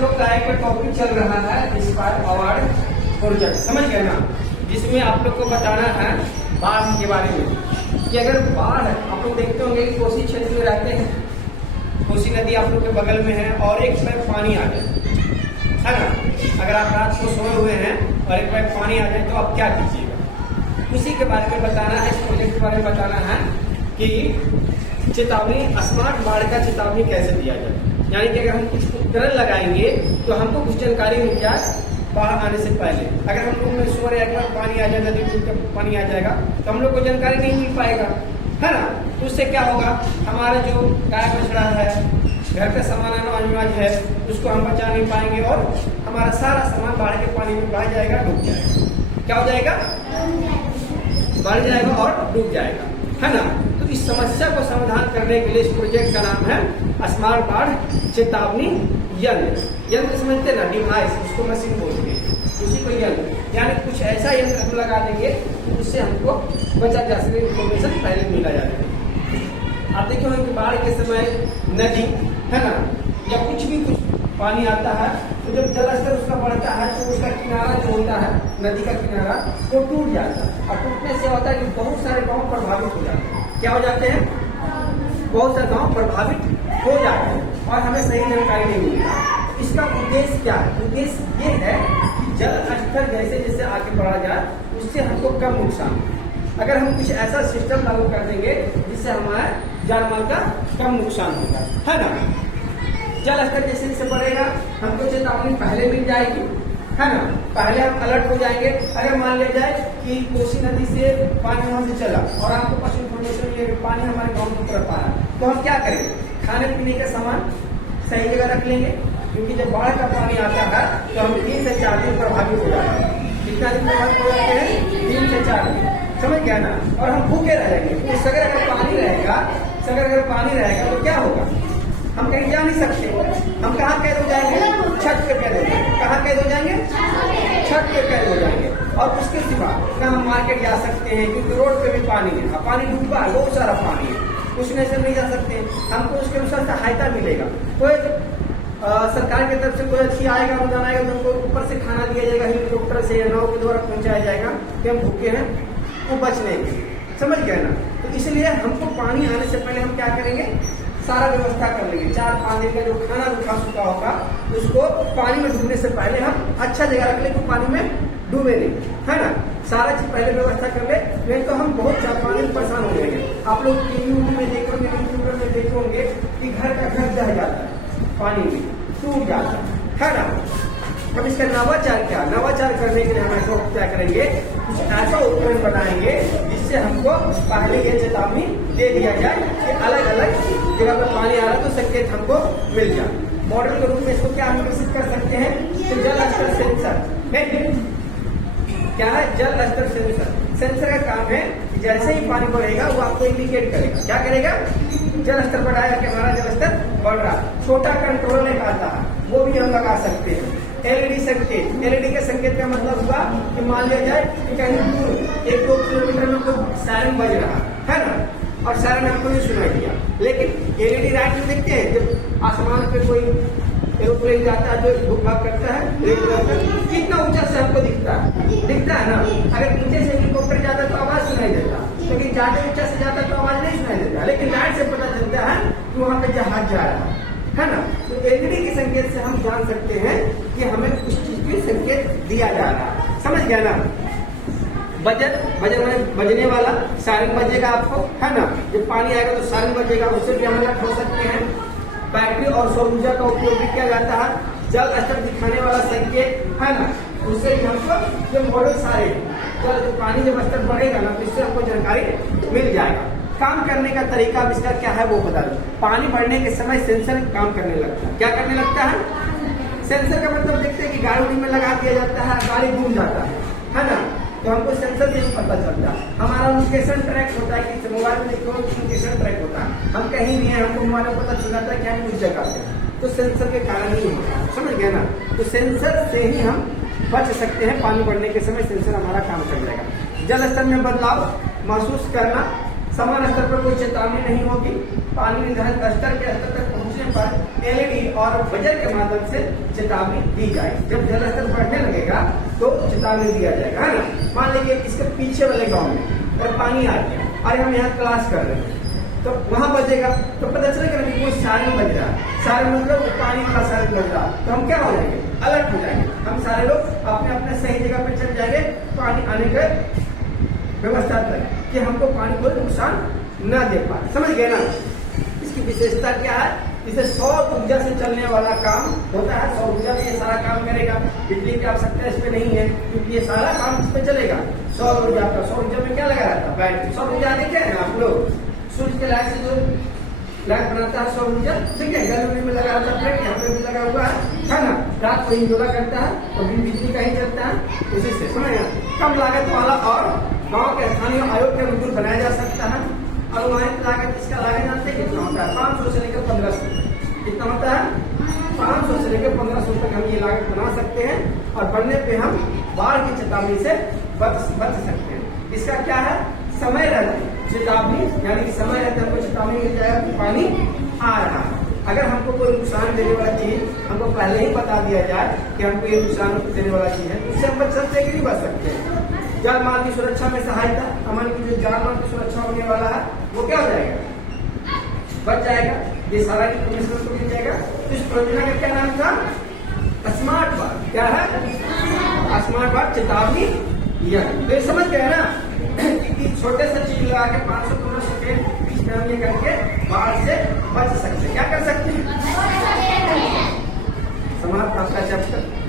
आप लोग का एक टॉपिक चल रहा है इंस्पायर अवार्ड प्रोजेक्ट, समझ गए ना, जिसमें आप लोग को बताना है बाढ़ के बारे में कि अगर बाढ़ आप लोग देखते होंगे कि कोसी क्षेत्र में रहते हैं, कोसी नदी आप लोग के बगल में है और एक पैर पानी आ जाए, है ना। अगर आप रात को सोए हुए हैं और एक पैर पानी आ जाए तो आप क्या कीजिएगा, उसी के बारे में बताना है। इस प्रोजेक्ट के बारे में बताना है कि चेतावनी, स्मार्ट बाढ़ का चेतावनी कैसे दिया जाए, यानी कि अगर हम कुछ उपकरण लगाएंगे तो हमको कुछ जानकारी मिल जाए बाढ़ आने से पहले। अगर हम लोग में सोर या पानी आ जाए, नदी टूट कर पानी आ जाएगा तो हम लोग को जानकारी नहीं मिल पाएगा, है ना। तो उससे क्या होगा, हमारा जो गाय बछड़ा है, घर का सामान अनाज है, उसको हम बचा नहीं पाएंगे और हमारा सारा सामान बाढ़ के पानी में बह जाएगा, डूब जाएगा। क्या हो जाएगा, बढ़ जाएगा और डूब जाएगा, है ना। तो इस समस्या को समाधान करने के लिए इस प्रोजेक्ट का नाम है स्मार्ट बाढ़ चेतावनी यंत्र। यंत्र समझते ना, डिवाइस, उसको मशीन बोलते हैं, उसी को यंत्र, यानी कुछ ऐसा यंत्र हम लगा देंगे तो उससे हमको बचा जा सके, इन्फॉर्मेशन पहले मिला जाएगा। आप देखिए कि बाढ़ के समय नदी, है ना, या कुछ भी कुछ पानी आता है तो जब जलस्तर उसका बढ़ता है तो उसका किनारा जो होता है, नदी का किनारा, वो टूट जाता है और टूटने से होता है कि बहुत सारे गांव प्रभावित हो जाते हैं। क्या हो जाते हैं, बहुत सारे गांव प्रभावित हो जाते हैं और हमें सही जानकारी नहीं मिलती। इसका उद्देश्य क्या है, उद्देश्य ये है कि जल स्तर जैसे जैसे आगे बढ़ा जाए उससे हमको कम नुकसान। अगर हम कुछ ऐसा सिस्टम लागू कर देंगे जिससे हमारे जान माल का कम नुकसान होगा, है ना। जल स्तर जैसे जैसे बढ़ेगा हमको चेतावनी पहले मिल जाएगी, है ना, पहले हम अलर्ट हो जाएंगे। अगर मान लिया जाए कि कोसी नदी से पानी वहां से चला और आपको पास इन्फॉर्मेशन मिले कि पानी हमारे गांव की तरफ आ रहा है, तो हम क्या करेंगे, खाने पीने का सामान सही जगह रख लेंगे, क्योंकि जब बाढ़ का पानी आता है तो हम 3 से 4 दिन प्रभावित हो जाते हैं। कितना दिन प्रभावित हो जाते हैं, 3 से 4 दिन, समझ गया ना। और हम भूखे रहेंगे, तो सगर अगर पानी रहेगा, सगर अगर पानी रहेगा तो क्या होगा, हम कहीं जा नहीं सकते, हम कहाँ कैद हो जाएंगे, छत पे कैद हो जाएंगे। कहाँ कैद हो जाएंगे, छत पे कैद हो जाएंगे। और उसके सिवा ना हम मार्केट जा सकते हैं, क्योंकि रोड पे भी पानी है, पानी डूबा है, बहुत सारा पानी है, उसमें से नहीं जा सकते। हमको उसके अनुसार सहायता मिलेगा, कोई सरकार की तरफ से कोई अच्छी आएगा, अनुदान आएगा तो हमको ऊपर से खाना दिया जाएगा, हेलीकॉप्टर से या नाव के द्वारा पहुंचाया जाएगा कि हम भूखे हैं वो बचने के, समझ गए ना। तो इसलिए हमको पानी आने से पहले हम क्या करेंगे, सारा व्यवस्था कर लेंगे। 4-5 दिन का जो खाना रुखा सूखा होगा उसको पानी में डूबने से पहले हम अच्छा जगह रख ले, पानी में डूबे नहीं, है ना। सारा चीज पहले व्यवस्था कर ले, नहीं तो हम बहुत पानी में परेशान हो जाएंगे। आप लोग टीवी में देखोगे, यूट्यूब में देखोगे कि घर का घर दह जाता है, पानी में टूट जाता है ना। अब इसका नवाचार क्या, नवाचार करने के लिए हम ऐसा क्या करेंगे, कुछ ऐसा उपकरण बनाएंगे जिससे हमको पहले ये चेतावनी दे दिया जाए कि अलग अलग जगह पर पानी आ रहा है तो संकेत हमको मिल जाए। मॉडल के रूप में इसको क्या हम विकसित कर सकते हैं, तो जल स्तर सेंसर क्या है, जल स्तर सेंसर। सेंसर का काम है जैसे ही पानी बढ़ेगा वो आपको इंडिकेट करेगा, क्या करेगा, जल स्तर बढ़ाया कि हमारा जल स्तर बढ़ रहा है। छोटा कंट्रोल एक आता है, वो भी हम लगा सकते हैं। एलईडी संकेत, एलईडी के संकेत का मतलब हुआ कि मान लिया जाए कि कहीं दूर 1-2 किलोमीटर में कोई सायरन बज रहा है ना, और सायरन हमको नहीं सुनाई दिया, लेकिन एलईडी लाइट में देखते हैं जब आसमान पे कोई एरोप्लेन जाता है जो भूभाग करता है, कितना ऊंचा से हमको दिखता है ना। अगर नीचे से हेलीकॉप्टर जाता तो आवाज सुनाई देता, लेकिन ज्यादा ऊंचा से जाता तो आवाज नहीं सुनाई देता, लेकिन लाइट से पता चलता है कि वहां पे जहाज जा रहा है ना। तो एलईडी के संकेत से हम जान सकते हैं कि हमें उस चीज की संकेत दिया जा रहा है, समझ गया ना। बजने वाला सायरन बजेगा आपको, है ना, जब पानी आएगा तो सायरन बजेगा, उससे भी हम अलर्ट हो सकते हैं। बैटरी और सौर ऊर्जा का उपयोग भी किया जाता है। जल स्तर दिखाने वाला संकेत, है ना, उससे भी हमको जो मॉडल सारे जल पानी जब स्तर बढ़ेगा ना तो इससे हमको जानकारी मिल जाएगा। काम करने का तरीका इसका क्या है वो बता दो। पानी बढ़ने के समय सेंसर काम करने लगता है, क्या करने लगता है, सेंसर का मतलब देखते हैं कि गाड़ी में लगा दिया जाता है, गाड़ी घूम जाता है ना, तो हमको सेंसर से ही पता चलता है। हमारा लोकेशन ट्रैक होता है कि मोबाइल में देखो लोकेशन ट्रैक होता है, हम कहीं भी हैं हमको मोबाइल में पता चल जाता है कि हम उस जगह पे, तो सेंसर के कारण ही होता है, समझ गए ना। तो सेंसर से ही हम बच सकते हैं, पानी बढ़ने के समय सेंसर हमारा काम कर जाएगा। जल स्तर में बदलाव महसूस करना, समान स्तर पर कोई चेतावनी नहीं होगी, पानी निर्धारित स्तर के स्तर तक पहुंचने पर एलईडी और बजर के माध्यम से चेतावनी दी जाएगी। जब जल स्तर बढ़ने लगेगा तो चेतावनी दिया जाएगा, है ना। मान लीजिए इसके पीछे वाले गांव में और पानी आ गया और हम यहाँ क्लास कर रहे हैं, तो वहां बजेगा तो पता चलेगा कि कोई सायरन बज रहा है, सायरन मतलब पानी का सायरन बज रहा, तो हम क्या हो जाएंगे, अलर्ट हो जाएंगे। हम सारे लोग अपने अपने सही जगह पे चल जाएंगे, पानी आने के व्यवस्था तक कि हमको पानी कोई नुकसान न दे पाए। समझ गए ना। इसकी विशेषता क्या है, इसे सौर ऊर्जा से चलने वाला काम होता है। सौर ऊर्जा में ये सारा काम करेगा, बिजली की आवश्यकता इस पे नहीं है क्योंकि ये सारा काम इस पे चलेगा। सौर ऊर्जा का, सौर ऊर्जा में क्या लगा रहता है, बैटरी। सौर ऊर्जा देखे हैं आप लोग, सूर्य के लाइट से जो लाइट बनाता है सौर ऊर्जा, ठीक है, गर्मी में लगा रहता है, यहाँ पे भी लगा हुआ है ना। रात को हिंडोला करता है तो बिजली का ही चलता है, उसी से समझ कम लागत वाला और गाँव के स्थानीय आयोग के अनुकूल बनाया जा सकता है। अनुमानित लागत इसका लागत जानते हैं कितना होता है, 500 से लेकर 1500। कितना होता है, 500 से लेकर 1500 तक हम ये लागत बना सकते हैं और बनने पे हम बाढ़ की चेतावनी से बच सकते हैं। इसका क्या है, समय रहते चेतावनी, यानी कि समय रहते हमको चेतावनी मिल जाएगा कि पानी आ रहा है। अगर हमको कोई नुकसान देने वाला चीज हमको पहले ही बता दिया जाए कि हमको ये नुकसान देने वाला चीज है, उससे हम बच सकते हैं कि नहीं बच सकते। जान माल की सुरक्षा में सहायता, हमारी जो जान माल की सुरक्षा होने वाला है वो क्या हो जाएगा, बच जाएगा। ये सारा मिश्रण को मिल जाएगा। तो इस परियोजना का क्या नाम था, स्मार्ट वार्ड। क्या है, स्मार्ट वार्ड चेतावनी यह। तो ये समझ गए ना कि छोटे से चीज लगा के 500-1500 के बीच में हम ये करके बाढ़ से बच सकते, क्या कर सकते हैं। समाप्त आपका चैप्टर।